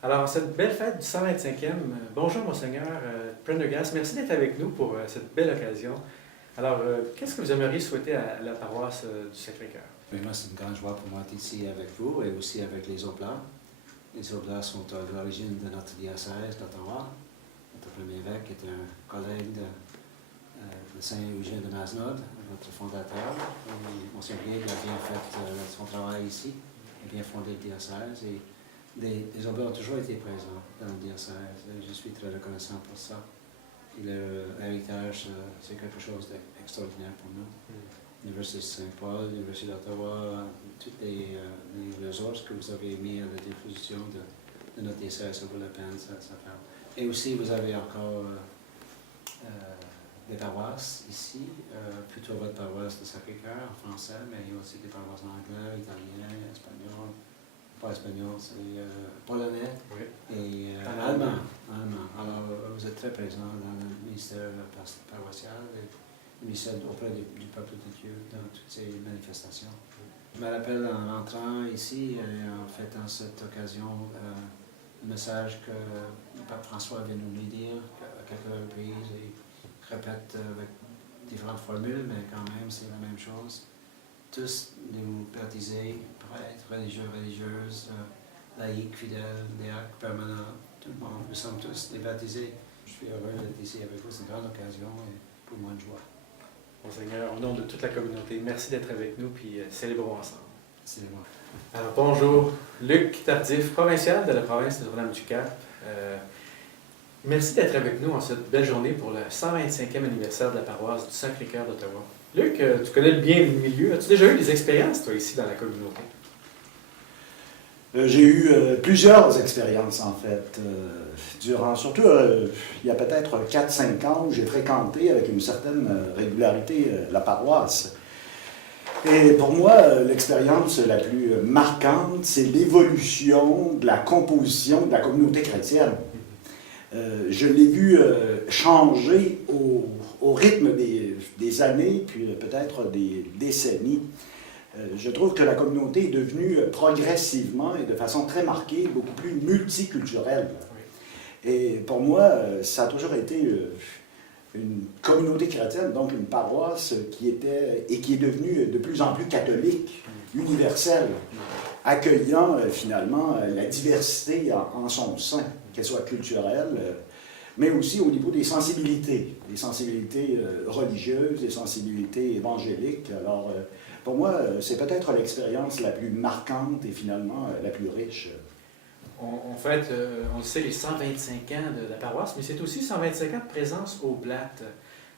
Alors, cette belle fête du 125e, bonjour Monseigneur Prendergast, merci d'être avec nous pour cette belle occasion. Alors, qu'est-ce que vous aimeriez souhaiter à la paroisse du Sacré-Cœur? Mais moi, c'est une grande joie pour moi d'être ici avec vous et aussi avec les Oblats. Les Oblats sont à l'origine de notre diocèse d'Ottawa. Notre premier évêque est un collègue de Saint-Eugène de Masnod, notre fondateur. Et Monseigneur Guy a bien fait son travail ici, a bien fondé le diocèse. Et les Oblats ont toujours été présents dans le diocèse. Et je suis très reconnaissant pour ça. Et l'héritage, c'est quelque chose d'extraordinaire pour nous. L'Université de Saint-Paul, l'Université d'Ottawa, toutes les ressources que vous avez mises à la disposition de notre diocèse, ça vaut la peine, ça fait. Et aussi, vous avez encore des paroisses ici, plutôt votre paroisse de Sacré-Cœur en français, mais il y a aussi des paroisses anglais, italien, espagnol, pas espagnol, c'est polonais Oui. et allemand. Alors, vous êtes très présent dans le ministère paroissial et le ministère auprès du peuple de Dieu dans toutes ces manifestations. Je me rappelle en entrant ici et en fêtant cette occasion, le message que le pape François vient nous dire à quelques reprises et répète avec différentes formules, mais quand même c'est la même chose. Tous nous baptisés, prêtres, religieux, religieuses, laïcs, fidèles, diacres, permanents, tout le monde, nous sommes tous des baptisés. Je suis heureux d'être ici avec vous, c'est une grande occasion et pour moi une joie. Monseigneur, au nom de toute la communauté, merci d'être avec nous, puis célébrons ensemble. C'est moi. Alors, bonjour, Luc Tardif, provincial de la province de Notre-Dame-du-Cap. Merci d'être avec nous en cette belle journée pour le 125e anniversaire de la paroisse du Sacré-Cœur d'Ottawa. Luc, tu connais bien le milieu. As-tu déjà eu des expériences, toi, ici, dans la communauté? J'ai eu plusieurs expériences, en fait. Surtout, il y a peut-être 4-5 ans, où j'ai fréquenté avec une certaine régularité la paroisse. Et pour moi, l'expérience la plus marquante, c'est l'évolution de la composition de la communauté chrétienne. Je l'ai vu changer au rythme des années, puis peut-être des décennies. Je trouve que la communauté est devenue progressivement et de façon très marquée beaucoup plus multiculturelle. Et pour moi, ça a toujours été une communauté chrétienne, donc une paroisse qui était et qui est devenue de plus en plus catholique, universelle, accueillant finalement la diversité en son sein, qu'elle soit culturelle, mais aussi au niveau des sensibilités religieuses, des sensibilités évangéliques. Alors, pour moi, c'est peut-être l'expérience la plus marquante et finalement la plus riche. On fête, on le sait, les 125 ans de la paroisse, mais c'est aussi 125 ans de présence au Blat.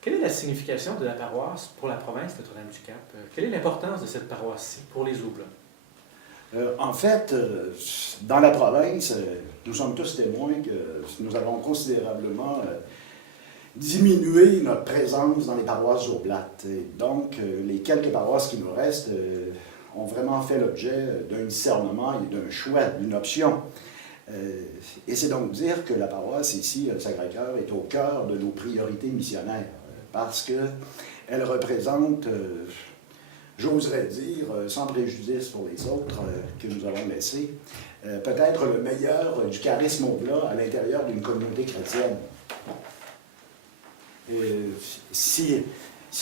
Quelle est la signification de la paroisse pour la province de Notre-Dame-du-Cap? Quelle est l'importance de cette paroisse-ci pour les Oblats? En fait, dans la province, nous sommes tous témoins que nous avons considérablement diminué notre présence dans les paroisses oblates. Et donc, les quelques paroisses qui nous restent ont vraiment fait l'objet d'un discernement et d'un choix, d'une option. Et c'est donc dire que la paroisse ici, le Sacré-Cœur, est au cœur de nos priorités missionnaires, parce qu'elle représente, j'oserais dire, sans préjudice pour les autres que nous avons laissés, peut-être le meilleur du charisme oblat à l'intérieur d'une communauté chrétienne. Et si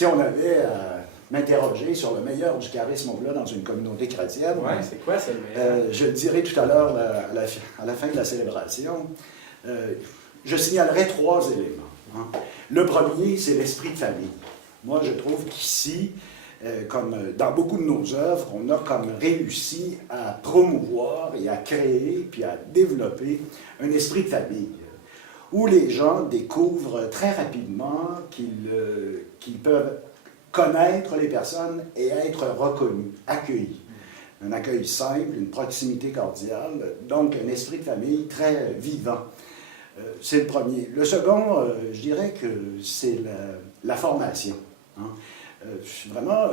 on avait à m'interroger sur le meilleur du charisme oblat dans une communauté chrétienne, c'est quoi ça le meilleur? je le dirai tout à l'heure à la fin de la célébration. Je signalerai 3 éléments. Hein. Le premier, c'est l'esprit de famille. Moi, je trouve qu'ici, comme dans beaucoup de nos œuvres, on a comme réussi à promouvoir et à créer puis à développer un esprit de famille où les gens découvrent très rapidement qu'ils peuvent connaître les personnes et être reconnus, accueillis. Un accueil simple, une proximité cordiale, donc un esprit de famille très vivant. C'est le premier. Le second, je dirais que c'est la formation. Hein. Vraiment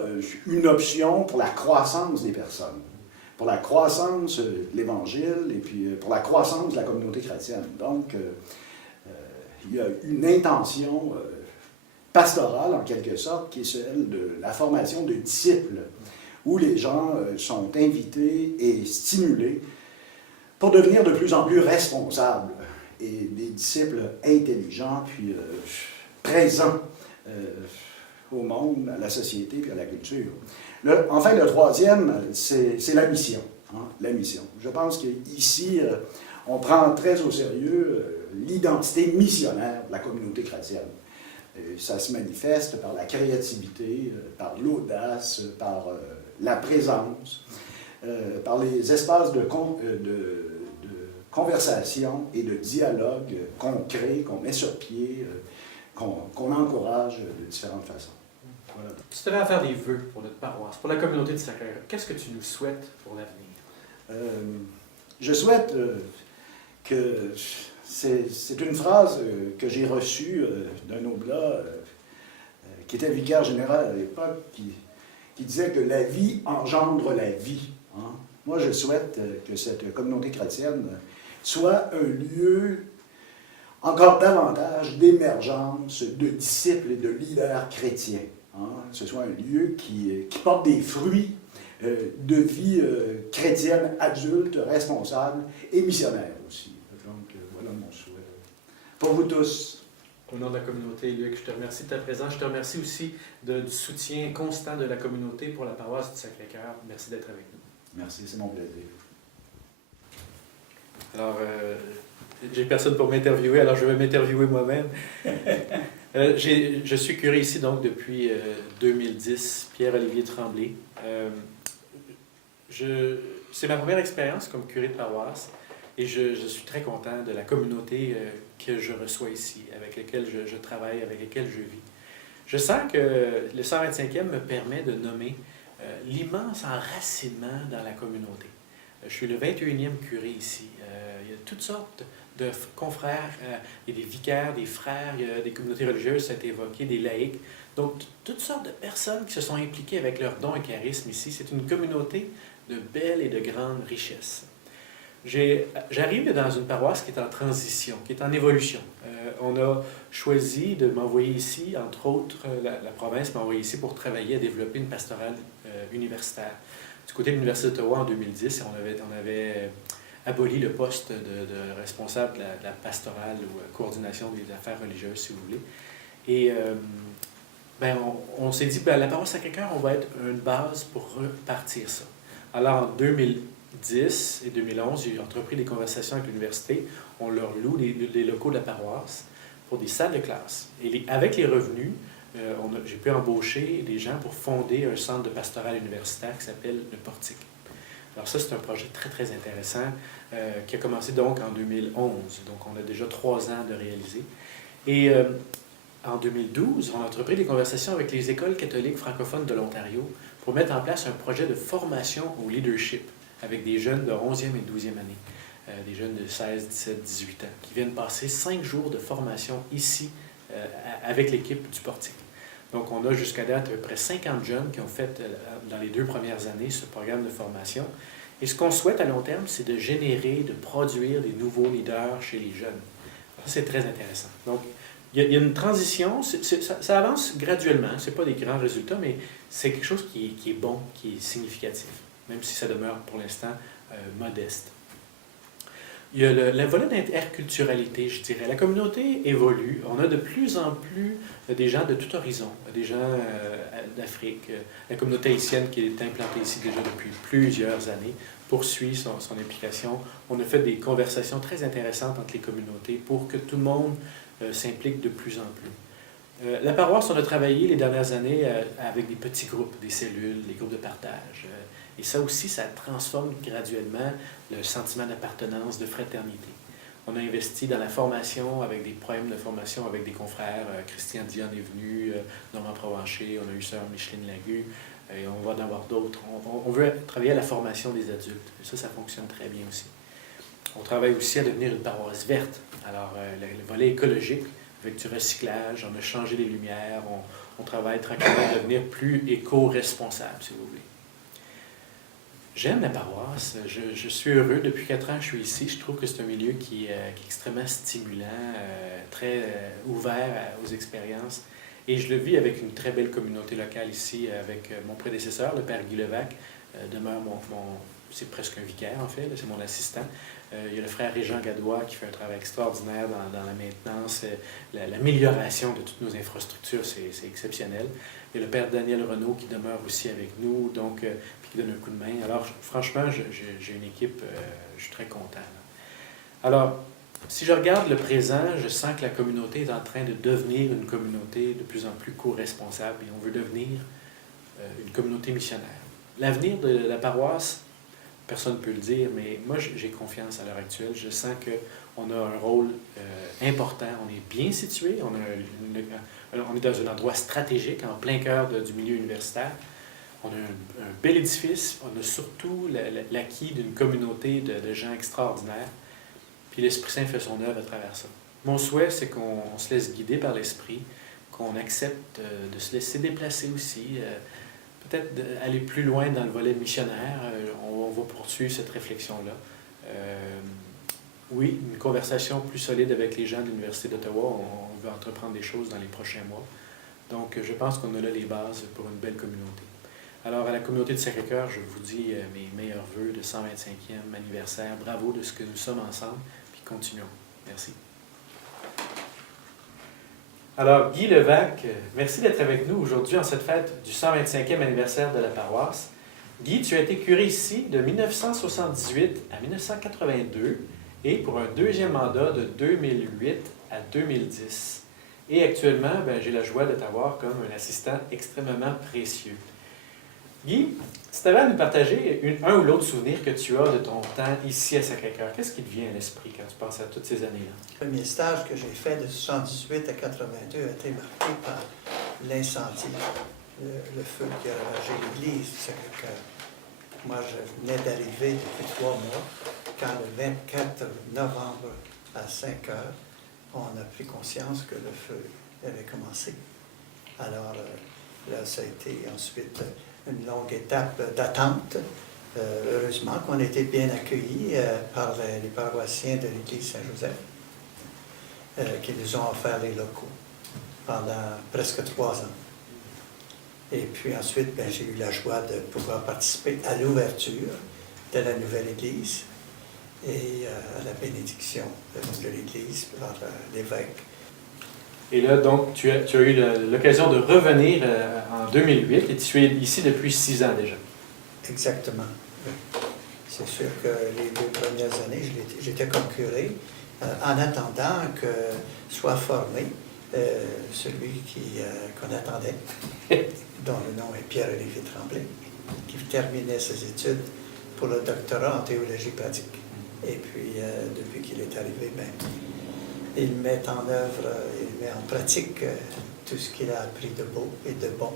une option pour la croissance des personnes, pour la croissance de l'Évangile et puis pour la croissance de la communauté chrétienne. Donc, il y a une intention pastorale, en quelque sorte, qui est celle de la formation de disciples, où les gens sont invités et stimulés pour devenir de plus en plus responsables et des disciples intelligents puis présents au monde, à la société et à la culture. Enfin, le troisième, c'est la mission. Hein, la mission. Je pense qu'ici, on prend très au sérieux l'identité missionnaire de la communauté chrétienne. Ça se manifeste par la créativité, par l'audace, par la présence, par les espaces de conversation et de dialogue qu'on crée, qu'on met sur pied, qu'on encourage de différentes façons. Voilà. Si tu devais à faire des vœux pour notre paroisse, pour la communauté du Sacré-Cœur, qu'est-ce que tu nous souhaites pour l'avenir? Je souhaite que c'est une phrase que j'ai reçue d'un oblat qui était vicaire général à l'époque, qui disait que la vie engendre la vie. Hein? Moi, je souhaite que cette communauté chrétienne soit un lieu encore davantage d'émergence de disciples et de leaders chrétiens. Hein? Que ce soit un lieu qui porte des fruits de vie chrétienne adulte, responsable et missionnaire aussi. Donc, voilà mon souhait. Pour vous tous. Au nom de la communauté, Luc, je te remercie de ta présence. Je te remercie aussi du soutien constant de la communauté pour la paroisse du Sacré-Cœur. Merci d'être avec nous. Merci, c'est mon plaisir. Alors, j'ai personne pour m'interviewer, alors je vais m'interviewer moi-même. Je suis curé ici donc depuis 2010, Pierre-Olivier Tremblay. C'est ma première expérience comme curé de paroisse et je suis très content de la communauté que je reçois ici, avec laquelle je travaille, avec laquelle je vis. Je sens que le 125e me permet de nommer l'immense enracinement dans la communauté. Je suis le 21e curé ici. Il y a toutes sortes de confrères, il y a des vicaires, des frères, il y a des communautés religieuses, ça a été évoqué, des laïcs. Donc, toutes sortes de personnes qui se sont impliquées avec leurs dons et charismes ici. C'est une communauté de belle et de grande richesse. J'arrive dans une paroisse qui est en transition, qui est en évolution. On a choisi de m'envoyer ici, entre autres, la province m'a envoyé ici pour travailler à développer une pastorale universitaire. Du côté de l'Université d'Ottawa, en 2010, on avait aboli le poste de responsable de la pastorale ou coordination des affaires religieuses, si vous voulez. Et on s'est dit, la paroisse Sacré-Cœur, on va être une base pour repartir ça. Alors, en 2010 et 2011, j'ai entrepris des conversations avec l'université. On leur loue les locaux de la paroisse pour des salles de classe. Et avec les revenus, j'ai pu embaucher des gens pour fonder un centre de pastoral universitaire qui s'appelle le Portique. Alors ça, c'est un projet très, très intéressant qui a commencé donc en 2011. Donc, on a déjà 3 ans de réaliser. Et en 2012, on a entrepris des conversations avec les écoles catholiques francophones de l'Ontario pour mettre en place un projet de formation au leadership avec des jeunes de 11e et 12e année, des jeunes de 16, 17, 18 ans, qui viennent passer 5 jours de formation ici avec l'équipe du Portique. Donc, on a jusqu'à date à peu près 50 jeunes qui ont fait, dans les 2 premières années, ce programme de formation. Et ce qu'on souhaite à long terme, c'est de générer, de produire des nouveaux leaders chez les jeunes. Ça, c'est très intéressant. Donc, il y a une transition, ça avance graduellement, ce n'est pas des grands résultats, mais c'est quelque chose qui est bon, qui est significatif, même si ça demeure pour l'instant modeste. Il y a le volet d'interculturalité, je dirais. La communauté évolue. On a de plus en plus des gens de tout horizon, des gens d'Afrique. La communauté haïtienne qui est implantée ici déjà depuis plusieurs années poursuit son implication. On a fait des conversations très intéressantes entre les communautés pour que tout le monde s'implique de plus en plus. La paroisse, on a travaillé les dernières années avec des petits groupes, des cellules, des groupes de partage. Et ça aussi, ça transforme graduellement le sentiment d'appartenance, de fraternité. On a investi dans la formation avec des programmes de formation avec des confrères. Christian Dion est venu, Normand Provencher, on a eu sœur Micheline Lagu, et on va en avoir d'autres. On veut travailler à la formation des adultes. Et ça fonctionne très bien aussi. On travaille aussi à devenir une paroisse verte. Alors, le volet écologique, avec du recyclage, on a changé les lumières, on travaille tranquillement à devenir plus éco-responsable, si vous voulez. J'aime la paroisse. Je suis heureux. Depuis 4 ans, je suis ici. Je trouve que c'est un milieu qui est extrêmement stimulant, très ouvert aux expériences. Et je le vis avec une très belle communauté locale ici, avec mon prédécesseur, le père Guy Levac, demeure c'est presque un vicaire, en fait, c'est mon assistant. Il y a le frère Régent Gadois qui fait un travail extraordinaire dans la maintenance, l'amélioration de toutes nos infrastructures, c'est exceptionnel. Il y a le père Daniel Renaud qui demeure aussi avec nous, donc, puis qui donne un coup de main. Alors, franchement, j'ai une équipe, je suis très content. Alors, si je regarde le présent, je sens que la communauté est en train de devenir une communauté de plus en plus co-responsable et on veut devenir une communauté missionnaire. L'avenir de la paroisse, personne ne peut le dire, mais moi j'ai confiance à l'heure actuelle. Je sens qu'on a un rôle important, on est bien situé, on est dans un endroit stratégique, en plein cœur du milieu universitaire. On a un bel édifice, on a surtout l'acquis d'une communauté de gens extraordinaires. Puis l'Esprit Saint fait son œuvre à travers ça. Mon souhait, c'est qu'on se laisse guider par l'Esprit, qu'on accepte de se laisser déplacer aussi, peut-être d'aller plus loin dans le volet missionnaire. On va poursuivre cette réflexion-là. Oui, une conversation plus solide avec les gens de l'Université d'Ottawa. On veut entreprendre des choses dans les prochains mois. Donc, je pense qu'on a là les bases pour une belle communauté. Alors, à la communauté de Sacré-Cœur, je vous dis mes meilleurs vœux de 125e anniversaire. Bravo de ce que nous sommes ensemble. Continuons. Merci. Alors, Guy Levac, merci d'être avec nous aujourd'hui en cette fête du 125e anniversaire de la paroisse. Guy, tu as été curé ici de 1978 à 1982 et pour un deuxième mandat de 2008 à 2010. Et actuellement, j'ai la joie de t'avoir comme un assistant extrêmement précieux. Guy, si tu avais à nous partager un ou l'autre souvenir que tu as de ton temps ici à Sacré-Cœur, qu'est-ce qui te vient à l'esprit quand tu penses à toutes ces années-là? Le premier stage que j'ai fait de 78 à 82 a été marqué par l'incendie, le feu qui a ravagé l'église du Sacré-Cœur. Moi, je venais d'arriver depuis 3 mois, quand le 24 novembre à 5 heures, on a pris conscience que le feu avait commencé. Alors, là, ça a été ensuite une longue étape d'attente. Heureusement qu'on a été bien accueillis par les paroissiens de l'Église Saint-Joseph qui nous ont offert les locaux pendant presque 3 ans. Et puis ensuite, j'ai eu la joie de pouvoir participer à l'ouverture de la nouvelle Église et à la bénédiction de l'Église par l'évêque. Et là, donc, tu as eu l'occasion de revenir en 2008 et tu es ici depuis 6 ans déjà. Exactement. C'est sûr que les 2 premières années, j'étais comme curé, en attendant que soit formé celui qu'on attendait, dont le nom est Pierre-Olivier Tremblay, qui terminait ses études pour le doctorat en théologie pratique. Et puis, depuis qu'il est arrivé, il met en œuvre, il met en pratique tout ce qu'il a appris de beau et de bon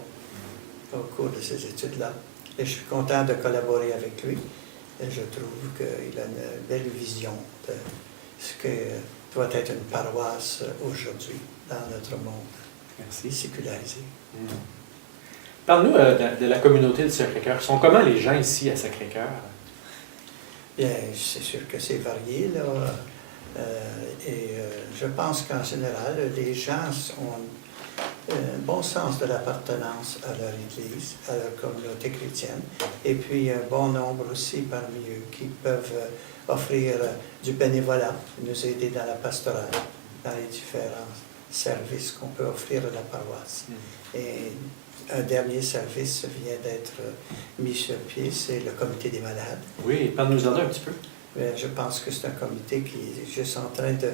au cours de ces études-là. Et je suis content de collaborer avec lui. Et je trouve qu'il a une belle vision de ce que doit être une paroisse aujourd'hui dans notre monde sécularisé. Parle-nous de la communauté de Sacré-Cœur. Sont comment les gens ici à Sacré-Cœur? Bien, c'est sûr que c'est varié, là. Je pense qu'en général, les gens ont un bon sens de l'appartenance à leur Église, à leur communauté chrétienne, et puis un bon nombre aussi parmi eux qui peuvent offrir du bénévolat, nous aider dans la pastorale, dans les différents services qu'on peut offrir à la paroisse. Et un dernier service vient d'être mis sur pied, c'est le comité des malades. Oui, parle-nous-en un petit peu. Je pense que c'est un comité qui est juste en train de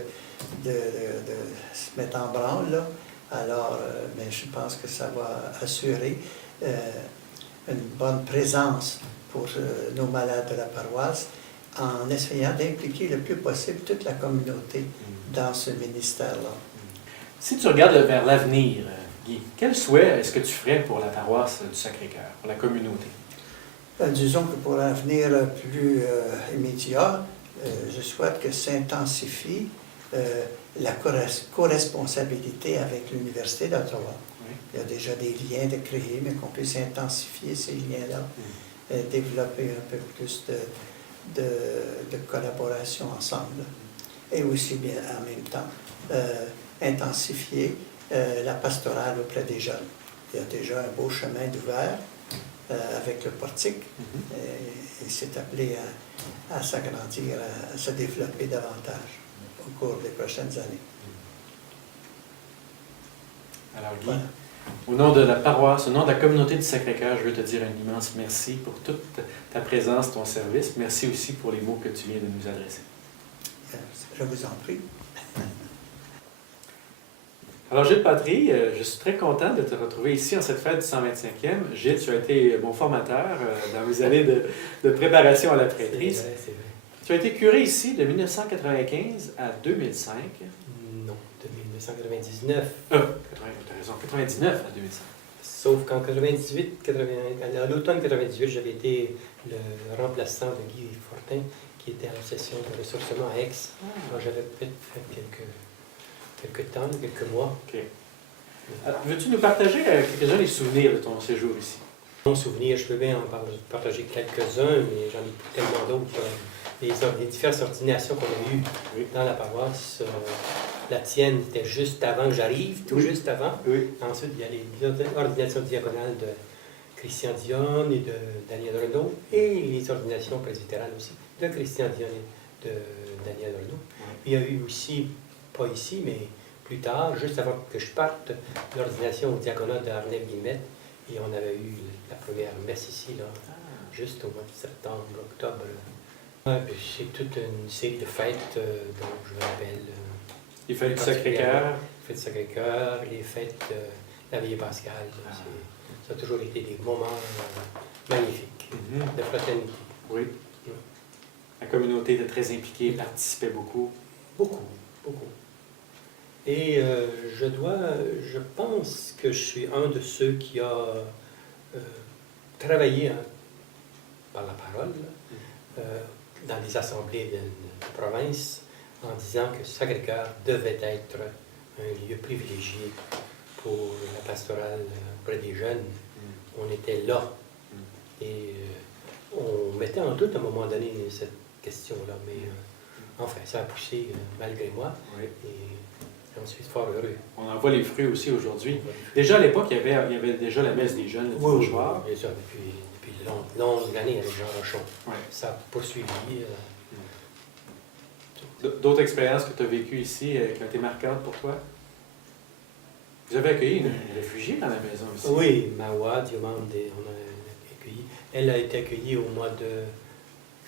se mettre en branle, là. Alors, mais je pense que ça va assurer une bonne présence pour nos malades de la paroisse en essayant d'impliquer le plus possible toute la communauté dans ce ministère-là. Si tu regardes vers l'avenir, Guy, quel souhait est-ce que tu ferais pour la paroisse du Sacré-Cœur, pour la communauté? Disons que pour l'avenir plus immédiat, je souhaite que s'intensifie la co-responsabilité avec l'Université d'Ottawa. Oui. Il y a déjà des liens de créer, mais qu'on puisse intensifier ces liens-là, développer un peu plus de collaboration ensemble. Et aussi, bien, en même temps, intensifier la pastorale auprès des jeunes. Il y a déjà un beau chemin d'ouvert avec le portique. Et il s'est appelé à s'agrandir, à se développer davantage au cours des prochaines années. Alors Guy, Voilà. au nom de la paroisse, au nom de la communauté du Sacré-Cœur, je veux te dire un immense merci pour toute ta présence, ton service. Merci aussi pour les mots que tu viens de nous adresser. Je vous en prie. Alors Gilles Patry, je suis très content de te retrouver ici en cette fête du 125e. Gilles, tu as été mon formateur dans mes années de préparation à la prêtrise. C'est vrai, c'est vrai. Tu as été curé ici de 1995 à 2005. Non, de 1999. Tu as raison, 99 à 2005. Sauf qu'en 98, à l'automne 98, j'avais été le remplaçant de Guy Fortin, qui était à la session de ressourcement à Aix. Alors j'avais peut-être fait quelques temps, quelques mois. OK. Alors, veux-tu nous partager quelques-uns des souvenirs de ton séjour ici? Mon souvenir, je peux bien en partager quelques-uns, mais j'en ai tellement d'autres. Les diverses ordinations qu'on a eues dans la paroisse. La tienne était juste avant que j'arrive, tout juste avant. Oui. Ensuite, il y a les ordinations diaconales de Christian Dion et de Daniel Renaud, et les ordinations presbytérales aussi de Christian Dion et de Daniel Renaud. Il y a eu aussi, pas ici, mais plus tard, juste avant que je parte, l'ordination au diaconat d'Arnel Guillemette, et on avait eu la première messe ici, là, juste au mois de septembre, octobre. C'est toute une série de fêtes dont je me rappelle. Les fêtes du Sacré-Cœur. Les fêtes du Sacré-Cœur, les fêtes de la Veillée Pascale. Ça a toujours été des moments magnifiques de fraternité. Oui. La communauté était très impliquée, participait beaucoup. Beaucoup, beaucoup. Et je pense que je suis un de ceux qui a travaillé par la parole dans les assemblées de province en disant que Sacré-Cœur devait être un lieu privilégié pour la pastorale auprès des jeunes. On était là. Et on mettait en doute à un moment donné cette question-là, mais enfin, ça a poussé malgré moi. Oui. Et j'en suis fort heureux. On en voit les fruits aussi aujourd'hui. Déjà à l'époque, il y avait déjà la messe des jeunes le dimanche soir. Bien sûr, depuis longues années avec Jean Rochon. Ouais. Ça a poursuivi. D'autres expériences que tu as vécues ici qui ont été marquantes pour toi? Vous avez accueilli une réfugiée dans la maison aussi. Oui, Mawa Diomande, on a accueilli. Elle a été accueillie au mois de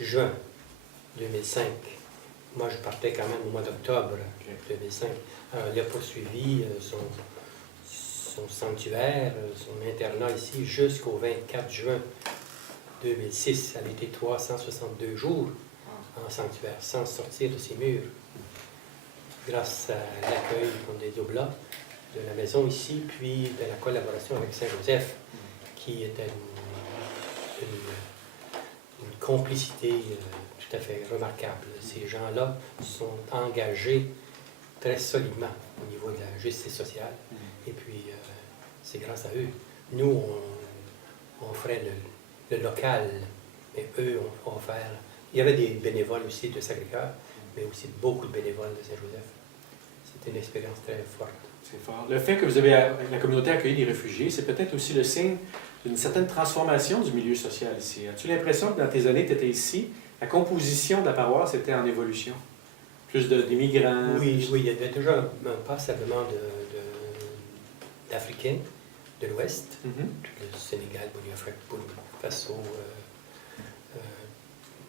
juin 2005. Moi, je partais quand même au mois d'octobre 2005. Alors, elle a poursuivi son sanctuaire, son internat ici jusqu'au 24 juin 2006. Elle a été 362 jours en sanctuaire, sans sortir de ses murs. Grâce à l'accueil des Oblats de la maison ici, puis de la collaboration avec Saint-Joseph, qui était une complicité tout à fait remarquable. Ces gens-là sont engagés très solidement au niveau de la justice sociale, et puis c'est grâce à eux. Nous, on ferait le local, mais eux ont offert. Il y avait des bénévoles aussi de Sacré-Cœur, mais aussi beaucoup de bénévoles de Saint-Joseph. C'était une expérience très forte. C'est fort. Le fait que vous avez, la communauté a accueilli des réfugiés, c'est peut-être aussi le signe d'une certaine transformation du milieu social ici. As-tu l'impression que dans tes années que tu étais ici, la composition de la paroisse était en évolution? Plus d'immigrants? Oui, il y avait déjà un passablement d'Africains de l'Ouest, le Sénégal, Burkina Faso,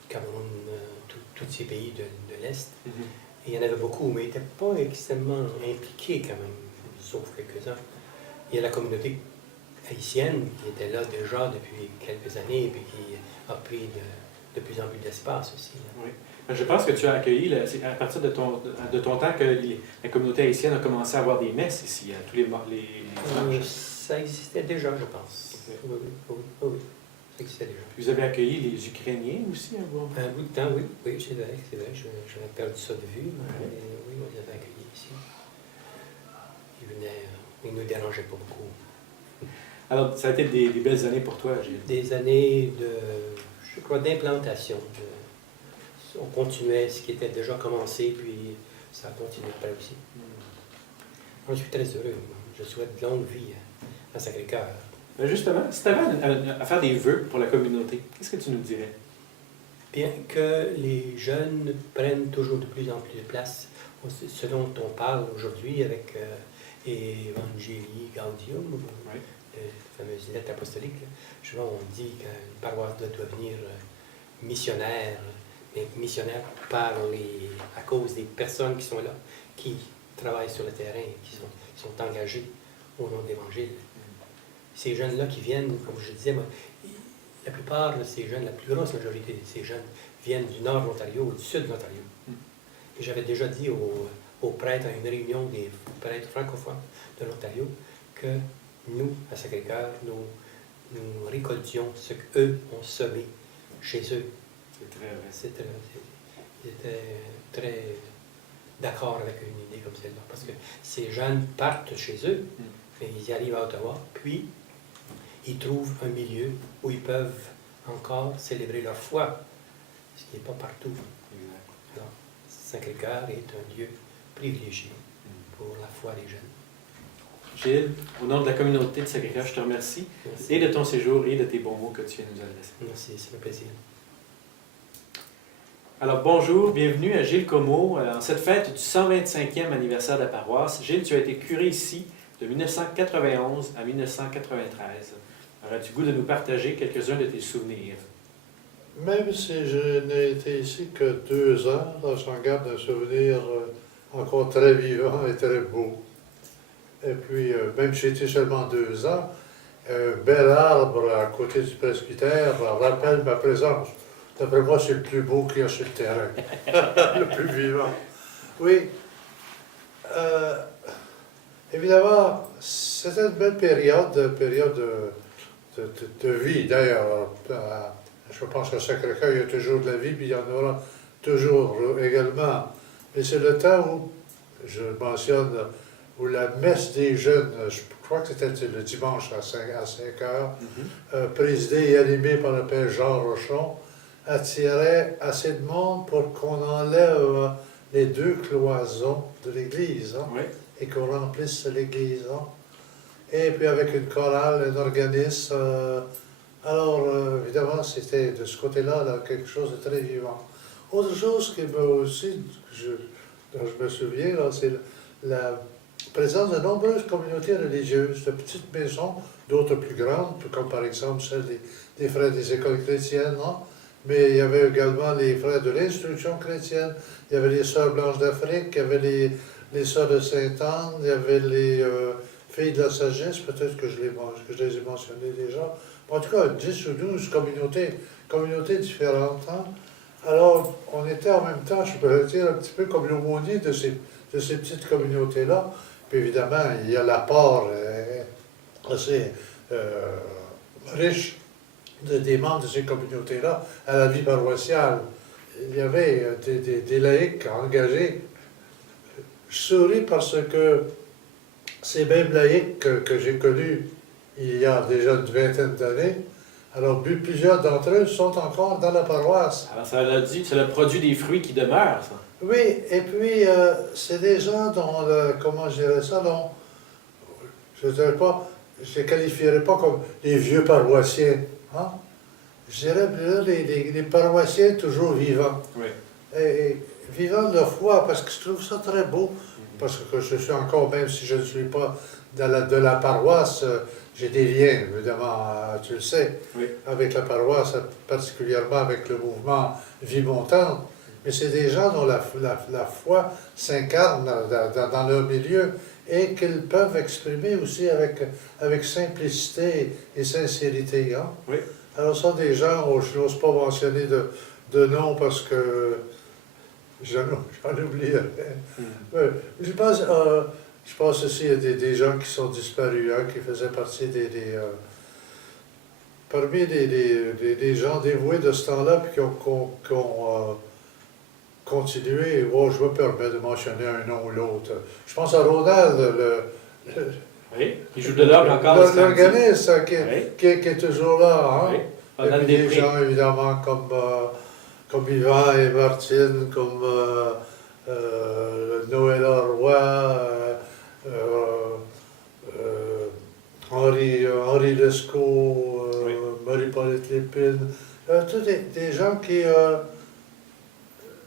Cameroun, tous ces pays de l'Est. Et il y en avait beaucoup, mais ils n'étaient pas extrêmement impliqués quand même, sauf quelques-uns. Il y a la communauté haïtienne qui était là déjà depuis quelques années et puis qui a pris de plus en plus d'espace aussi. Oui. Je pense que tu as accueilli, c'est à partir de ton temps que la communauté haïtienne a commencé à avoir des messes ici, à tous les dimanches. Ça existait déjà, je pense. Okay. Oui, ça existait déjà. Puis vous avez accueilli les Ukrainiens aussi à voir? Un bout de temps, oui, c'est vrai. J'avais perdu ça de vue, mais oui, on les avait accueillis ici. Ils nous dérangeaient pas beaucoup. Alors, ça a été des belles années pour toi, Gilles? Des années je crois, d'implantation. On continuait ce qui était déjà commencé, puis ça a continué après aussi. Je suis très heureux. Je souhaite de longue vie à Sacré-Cœur. Justement, si tu avais à faire des vœux pour la communauté, qu'est-ce que tu nous dirais? Bien que les jeunes prennent toujours de plus en plus de place, ce dont on parle aujourd'hui avec Evangelii Gaudium, Oui. la fameuse lettre apostolique, là, souvent on dit qu'une paroisse doit devenir missionnaire, mais missionnaire à cause des personnes qui sont là, qui travaillent sur le terrain, qui sont engagés au nom de l'Évangile. Ces jeunes-là qui viennent, comme je disais, la plupart de ces jeunes, la plus grosse majorité de ces jeunes viennent du nord de l'Ontario ou du sud de l'Ontario. Et j'avais déjà dit aux prêtres à une réunion des prêtres francophones de l'Ontario que nous, à Sacré-Cœur, nous récoltions ce qu'eux ont semé chez eux. C'est très vrai. Ils étaient très d'accord avec une idée comme celle-là, parce que ces jeunes partent chez eux, et ils arrivent à Ottawa, puis ils trouvent un milieu où ils peuvent encore célébrer leur foi, ce qui n'est pas partout. Exact. Alors, Sacré-Cœur est un lieu privilégié pour la foi des jeunes. Gilles, au nom de la communauté de Sacré-Cœur, je te remercie Merci. et de ton séjour et de tes bons mots que tu viens nous adresser. Merci, c'est un plaisir. Alors bonjour, bienvenue à Gilles Comeau en cette fête du 125e anniversaire de la paroisse. Gilles, tu as été curé ici de 1991 à 1993. Aurais-tu goût de nous partager quelques-uns de tes souvenirs? Même si je n'ai été ici que 2 ans, j'en garde un souvenir encore très vivant et très beau. Et puis, même si j'ai été seulement 2 ans, un bel arbre à côté du presbytère rappelle ma présence. D'après moi, c'est le plus beau qu'il y a sur le terrain, le plus vivant. Oui, évidemment, c'était une belle période de vie. D'ailleurs, je pense qu'à Sacré-Cœur, il y a toujours de la vie, puis il y en aura toujours également. Mais c'est le temps où, je mentionne, où la messe des jeunes, je crois que c'était le dimanche à 5 heures, présidée et animée par le père Jean Rochon, attirait assez de monde pour qu'on enlève les 2 cloisons de l'église, hein, Oui. et qu'on remplisse l'église. Hein. Et puis avec une chorale, un organisme. Alors, évidemment, c'était de ce côté-là là, quelque chose de très vivant. Autre chose qui m'a aussi, dont je me souviens, c'est la présence de nombreuses communautés religieuses, de petites maisons, d'autres plus grandes, comme par exemple celle des frères des écoles chrétiennes, hein. Mais il y avait également les frères de l'instruction chrétienne, il y avait les sœurs blanches d'Afrique, il y avait les sœurs de Sainte-Anne, il y avait les filles de la sagesse, peut-être que je les ai mentionnées déjà. En tout cas, 10 ou 12 communautés différentes. Hein. Alors, on était en même temps, je peux dire, un petit peu comme l'aumônier de ces petites communautés-là. Puis évidemment, il y a l'apport assez riche des membres de ces communautés-là à la vie paroissiale. Il y avait des laïcs engagés. Je souris parce que ces mêmes laïcs que j'ai connus il y a déjà une vingtaine d'années, alors plusieurs d'entre eux sont encore dans la paroisse. Alors ça l'a dit, c'est le produit des fruits qui demeure, ça. Oui, et puis c'est des gens dont, comment je dirais ça, dont je ne les qualifierais pas comme les vieux paroissiens. Hein? Je dirais les paroissiens toujours vivants. Oui. Et vivants de leur foi, parce que je trouve ça très beau. Parce que je suis encore, même si je ne suis pas de la paroisse, j'ai des liens, évidemment, tu le sais, Oui. avec la paroisse, particulièrement avec le mouvement Vie montante. Mais c'est des gens dont la foi s'incarne dans leur milieu et qu'ils peuvent exprimer aussi avec simplicité et sincérité. Hein? Oui. Alors, ce sont des gens où je n'ose pas mentionner de nom parce que j'en oublierais. Je pense aussi à des gens qui sont disparus, hein, qui faisaient partie parmi des gens dévoués de ce temps-là, puis qui ont continué. Oh, je me permets de mentionner un nom ou l'autre. Je pense à Ronald, Oui, il joue de l'orgue encore. l'organiste, hein, Oui. qui est toujours là. Hein? Oui. Et Ronald puis des Després. gens, évidemment, comme Yvan et Martine, comme Noëlla Roy, Henri Henri Lescaut, Oui. Marie-Paulette Lépine, tous des gens qui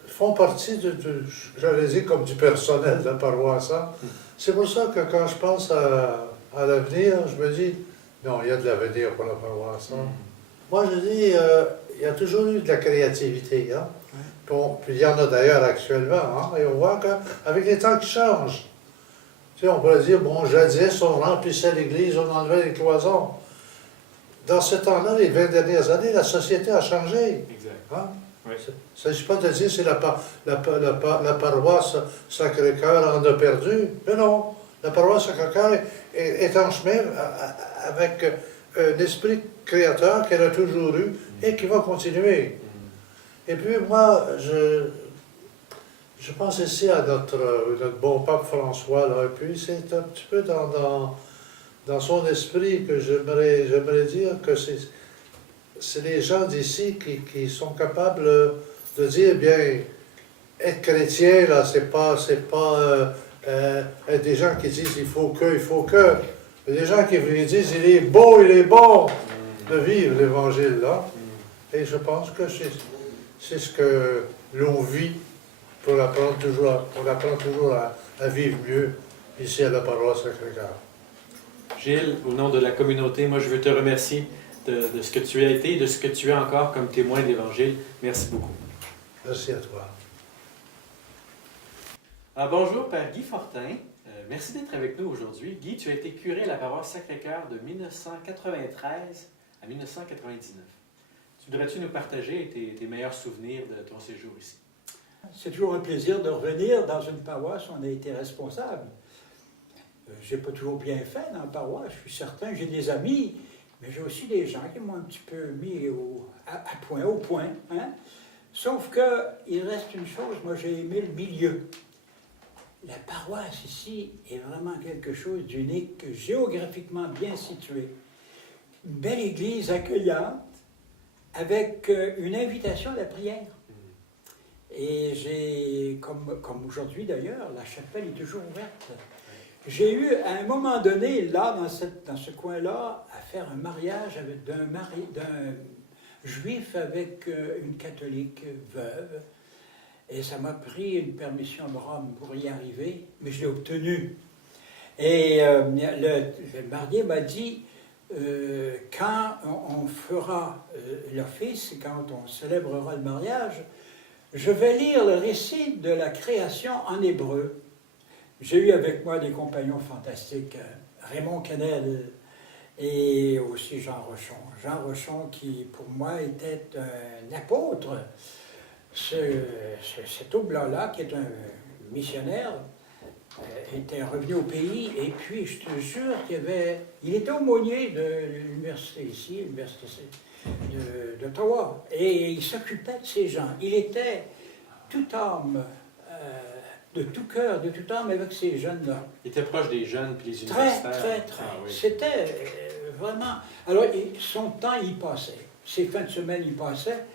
font partie j'allais dire comme du personnel de la paroisse. Hein. C'est pour ça que quand je pense à l'avenir, je me dis, non, il y a de l'avenir pour la paroisse. Hein. Moi, je dis, il y a toujours eu de la créativité. Hein. Bon, puis il y en a d'ailleurs actuellement. Hein, et on voit qu'avec les temps qui changent, tu sais, on pourrait dire, bon, jadis, on remplissait l'église, on enlevait les cloisons. Dans ce temps-là, les 20 dernières années, la société a changé. Exact. Hein? Oui. Il ne s'agit pas de dire que c'est la paroisse Sacré-Cœur en a perdu. Mais non, la paroisse Sacré-Cœur est en chemin avec un esprit créateur qu'elle a toujours eu et qui va continuer. Et puis moi, je pense ici à notre bon pape François, là, et puis c'est un petit peu dans son esprit que j'aimerais dire que c'est les gens d'ici qui sont capables de dire, bien, être chrétien, là, c'est pas être des gens qui disent il faut que. Il y a des gens qui disent il est bon de vivre l'Évangile, là. Et je pense que c'est ce que l'on vit pour apprendre toujours à vivre mieux ici à la paroisse Sacré-Cœur. Gilles, au nom de la communauté, moi je veux te remercier de ce que tu as été et de ce que tu es encore comme témoin de l'Évangile. Merci beaucoup. Merci à toi. Bonjour, Père Guy Fortin. Merci d'être avec nous aujourd'hui. Guy, tu as été curé à la paroisse Sacré-Cœur de 1993 à 1999. Voudrais-tu nous partager tes meilleurs souvenirs de ton séjour ici? C'est toujours un plaisir de revenir dans une paroisse où on a été responsable. J'ai pas toujours bien fait dans la paroisse, je suis certain, j'ai des amis, mais j'ai aussi des gens qui m'ont un petit peu mis au point. Hein? Sauf qu'il reste une chose, moi j'ai aimé le milieu. La paroisse ici est vraiment quelque chose d'unique, géographiquement bien situé. Une belle église accueillante, avec une invitation à la prière. Et j'ai, comme aujourd'hui d'ailleurs, la chapelle est toujours ouverte. J'ai eu, à un moment donné, là, dans ce coin-là, à faire un mariage d'un juif avec une catholique veuve. Et ça m'a pris une permission de Rome pour y arriver, mais je l'ai obtenue. Et le marié m'a dit, quand on fera l'office, quand on célébrera le mariage, je vais lire le récit de la création en hébreu. J'ai eu avec moi des compagnons fantastiques, Raymond Canel et aussi Jean Rochon. Jean Rochon qui, pour moi, était un apôtre. Cet Oblat-là, qui est un missionnaire, était revenu au pays, et puis je te jure il était aumônier de l'université ici, l'université d'Ottawa, et il s'occupait de ces gens. Il était tout âme, de tout cœur, de tout âme avec ces jeunes-là. Il était proche des jeunes puis les Très. universitaires. Ah, oui. C'était vraiment... Alors, son temps y passait. Ses fins de semaine y passaient.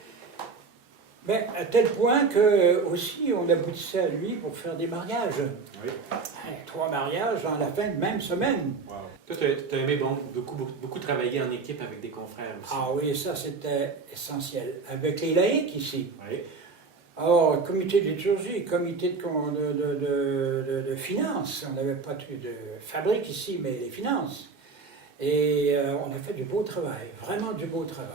Mais à tel point que aussi on aboutissait à lui pour faire des mariages. Oui. 3 mariages dans la fin de même semaine. Wow. Toi, tu as aimé beaucoup travailler en équipe avec des confrères aussi. Ah oui, ça c'était essentiel. Avec les laïcs ici. Oui. Alors, comité de liturgie, comité de finances. On n'avait pas de fabrique ici, mais les finances. Et on a fait du beau travail, vraiment du beau travail.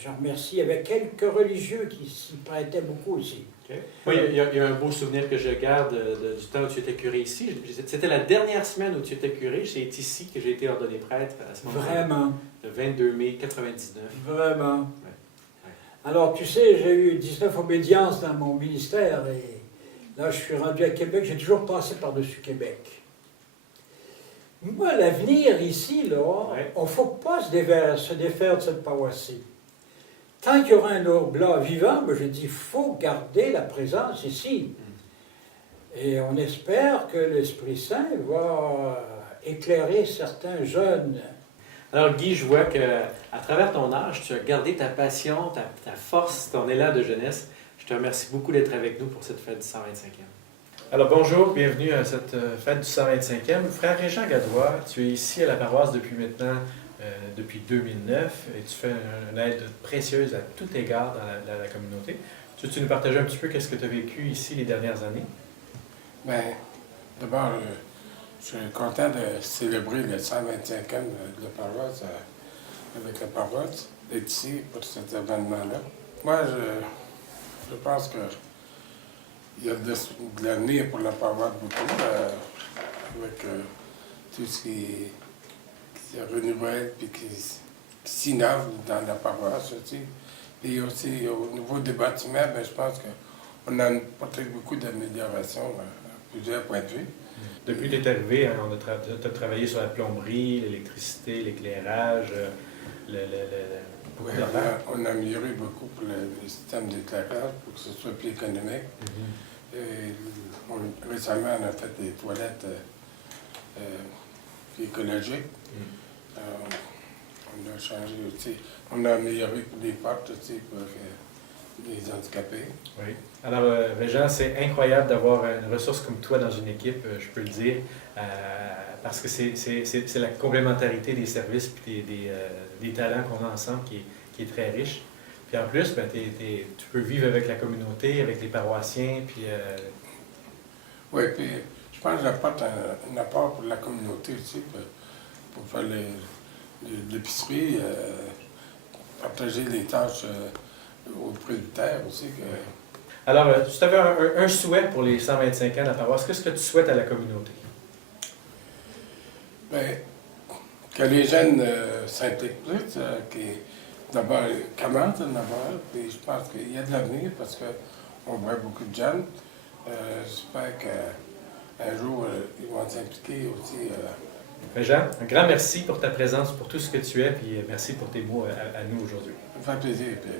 J'en remercie avec quelques religieux qui s'y prêtaient beaucoup aussi. Okay. Moi, il y a un beau souvenir que je garde du temps où tu étais curé ici. C'était la dernière semaine où tu étais curé. C'est ici que j'ai été ordonné prêtre à ce moment-là. Vraiment. Le 22 mai 1999. Vraiment. Ouais. Alors, tu sais, j'ai eu 19 obédiences dans mon ministère et là, je suis rendu à Québec. J'ai toujours passé par-dessus Québec. Moi, l'avenir ici, là, on ne faut pas se défaire de cette paroisse-ci. Tant qu'il y aura un Oblat vivant, je dis, il faut garder la présence ici. Et on espère que l'Esprit Saint va éclairer certains jeunes. Alors Guy, je vois qu'à travers ton âge, tu as gardé ta passion, ta force, ton élan de jeunesse. Je te remercie beaucoup d'être avec nous pour cette fête du 125e. Alors bonjour, bienvenue à cette fête du 125e. Frère Régent Gadois, tu es ici à la paroisse depuis maintenant depuis 2009 et tu fais une aide précieuse à tout égard dans la communauté. Tu nous partager un petit peu qu'est-ce que tu as vécu ici les dernières années? Bien, d'abord, je suis content de célébrer le 125e de la paroisse avec la paroisse, d'être ici pour cet événement-là. Moi, je pense que il y a de l'avenir pour la paroisse beaucoup, avec tout ce qui se renouvelle et qui s'innove dans la paroisse aussi. Et aussi, au niveau des bâtiments, bien, je pense qu'on a apporté beaucoup d'améliorations à plusieurs points de vue. Depuis que tu es arrivé, hein, tu as travaillé sur la plomberie, l'électricité, l'éclairage, beaucoup Ouais, d'affaires. on a amélioré beaucoup pour le système d'éclairage pour que ce soit plus économique. Et récemment, on a fait des toilettes écologiques. On a changé aussi. On a amélioré pour les portes aussi pour les handicapés. Oui. Alors, Régent, c'est incroyable d'avoir une ressource comme toi dans une équipe, je peux le dire, parce que c'est la complémentarité des services et des talents qu'on a ensemble qui est très riche. Puis en plus, ben, tu peux vivre avec la communauté, avec les paroissiens, puis... Oui, puis je pense que j'apporte un apport pour la communauté aussi, pour faire l'épicerie, partager les tâches aux presbytères aussi. Alors, si tu avais un souhait pour les 125 ans de la paroisse, qu'est-ce que tu souhaites à la communauté? Bien, que les jeunes s'impliquent plus, d'abord commencent à en avoir, puis je pense qu'il y a de l'avenir parce qu'on voit beaucoup de jeunes. J'espère qu'un jour, ils vont s'impliquer aussi. Régent, un grand merci pour ta présence, pour tout ce que tu es, puis merci pour tes mots à nous aujourd'hui. Ça me fait plaisir. Puis,